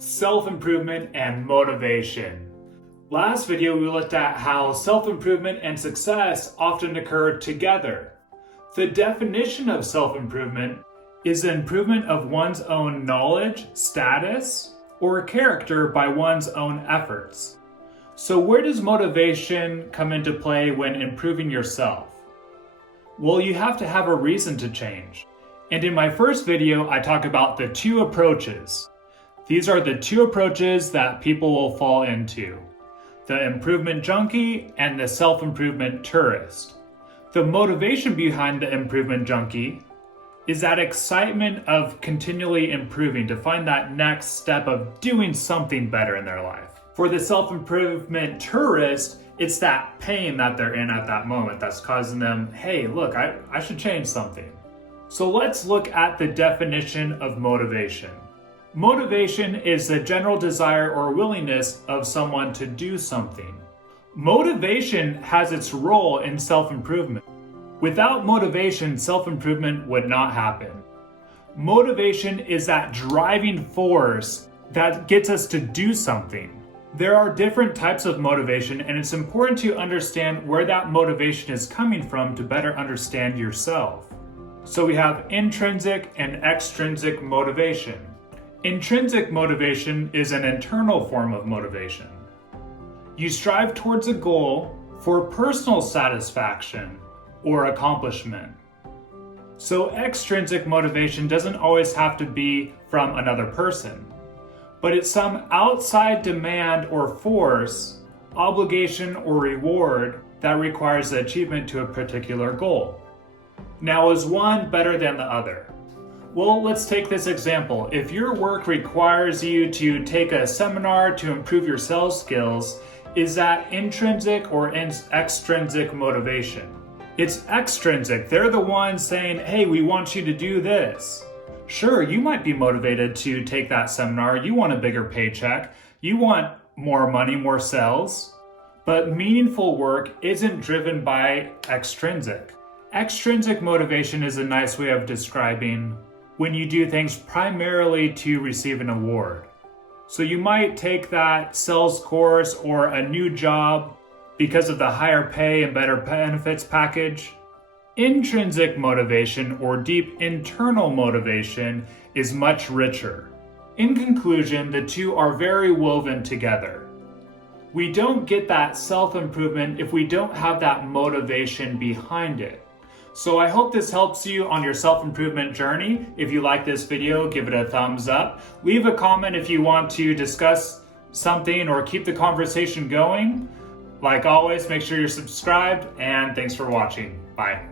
Self-improvement and motivation. Last video we looked at how self-improvement and success often occur together. The definition of self-improvement is the improvement of one's own knowledge, status, or character by one's own efforts. So where does motivation come into play when improving yourself? Well, you have to have a reason to change. And in my first video, I talk about the two approaches. These are the two approaches that people will fall into: the improvement junkie and the self-improvement tourist. The motivation behind the improvement junkie is that excitement of continually improving to find that next step of doing something better in their life. For the self-improvement tourist, it's that pain that they're in at that moment that's causing them, hey, look, I should change something. So let's look at the definition of motivation. Motivation is the general desire or willingness of someone to do something. Motivation has its role in self-improvement. Without motivation, self-improvement would not happen. Motivation is that driving force that gets us to do something. There are different types of motivation, and it's important to understand where that motivation is coming from to better understand yourself. So we have intrinsic and extrinsic motivation. Intrinsic motivation is an internal form of motivation. You strive towards a goal for personal satisfaction or accomplishment. So extrinsic motivation doesn't always have to be from another person, but it's some outside demand or force, obligation or reward that requires the achievement to a particular goal. Now, is one better than the other? Well, let's take this example. If your work requires you to take a seminar to improve your sales skills, is that intrinsic or extrinsic motivation? It's extrinsic. They're the ones saying, hey, we want you to do this. Sure, you might be motivated to take that seminar. You want a bigger paycheck. You want more money, more sales. But meaningful work isn't driven by extrinsic. Extrinsic motivation is a nice way of describing when you do things primarily to receive an award. So you might take that sales course or a new job because of the higher pay and better benefits package. Intrinsic motivation or deep internal motivation is much richer. In conclusion, the two are very woven together. We don't get that self-improvement if we don't have that motivation behind it. So I hope this helps you on your self-improvement journey. If you like this video, give it a thumbs up. Leave a comment if you want to discuss something or keep the conversation going. Like always, make sure you're subscribed, and thanks for watching. Bye.